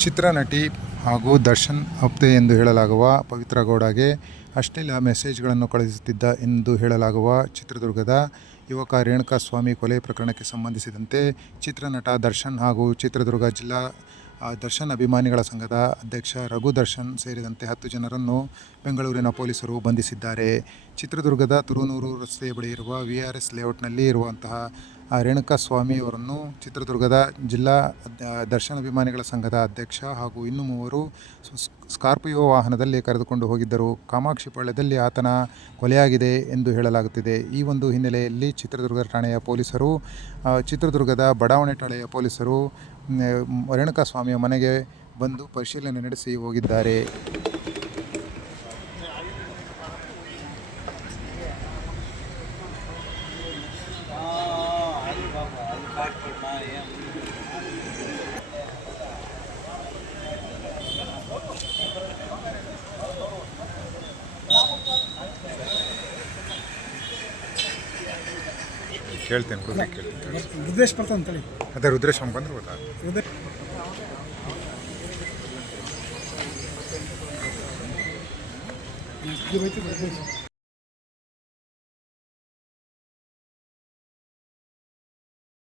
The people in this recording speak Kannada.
ಚಿತ್ರನಟಿ ಹಾಗೂ ದರ್ಶನ್ ಆಪ್ತೆ ಎಂದು ಹೇಳಲಾಗುವ ಪವಿತ್ರ ಗೌಡಗೆ ಅಶ್ಲೀಲ ಮೆಸೇಜ್ಗಳನ್ನು ಕಳುಹಿಸುತ್ತಿದ್ದ ಎಂದು ಹೇಳಲಾಗುವ ಚಿತ್ರದುರ್ಗದ ಯುವಕ ರೇಣುಕಾಸ್ವಾಮಿ ಕೊಲೆ ಪ್ರಕರಣಕ್ಕೆ ಸಂಬಂಧಿಸಿದಂತೆ ಚಿತ್ರನಟ ದರ್ಶನ್ ಹಾಗೂ ಚಿತ್ರದುರ್ಗ ಜಿಲ್ಲಾ ದರ್ಶನ್ ಅಭಿಮಾನಿಗಳ ಸಂಘದ ಅಧ್ಯಕ್ಷ ರಘು ದರ್ಶನ್ ಸೇರಿದಂತೆ ಹತ್ತು ಜನರನ್ನು ಬೆಂಗಳೂರಿನ ಪೊಲೀಸರು ಬಂಧಿಸಿದ್ದಾರೆ. ಚಿತ್ರದುರ್ಗದ ತುರುನೂರು ರಸ್ತೆಯ ಬಳಿ ಇರುವ ವಿ ಆರ್ ಎಸ್ ಲೇಔಟ್ನಲ್ಲಿ ಇರುವಂತಹ ಆ ಸ್ವಾಮಿಯವರನ್ನು ಚಿತ್ರದುರ್ಗದ ಜಿಲ್ಲಾ ದರ್ಶನಾಭಿಮಾನಿಗಳ ಸಂಘದ ಅಧ್ಯಕ್ಷ ಹಾಗೂ ಇನ್ನು ಮೂವರು ಸ್ಕಾರ್ಪಿಯೋ ವಾಹನದಲ್ಲಿ ಕರೆದುಕೊಂಡು ಹೋಗಿದ್ದರು. ಕಾಮಾಕ್ಷಿ ಕಾಮಾಕ್ಷಿಪಾಳ್ಯದಲ್ಲಿ ಆತನ ಕೊಲೆಯಾಗಿದೆ ಎಂದು ಹೇಳಲಾಗುತ್ತಿದೆ. ಈ ಒಂದು ಹಿನ್ನೆಲೆಯಲ್ಲಿ ಚಿತ್ರದುರ್ಗ ಠಾಣೆಯ ಪೊಲೀಸರು ಚಿತ್ರದುರ್ಗದ ಬಡಾವಣೆ ಠಾಣೆಯ ಪೊಲೀಸರು ರೇಣುಕ ರೇಣುಕಾಸ್ವಾಮಿಯ ಮನೆಗೆ ಬಂದು ಪರಿಶೀಲನೆ ನಡೆಸಿ ಹೋಗಿದ್ದಾರೆ. ಕೇಳ್ತೇನೆ ರುದ್ರ ಕೇಳ್ತೇನೆ ರುದ್ರೇಶ್ ಬರ್ತಾನೆ ಅಂತೇಳಿ ಅದೇ ರುದ್ರೇಶ್ ಬಂದ್ರೆ ಗೊತ್ತಾ? ರುದ್ರ ಇದು ಬೈತು ರುದ್ರೇಶ್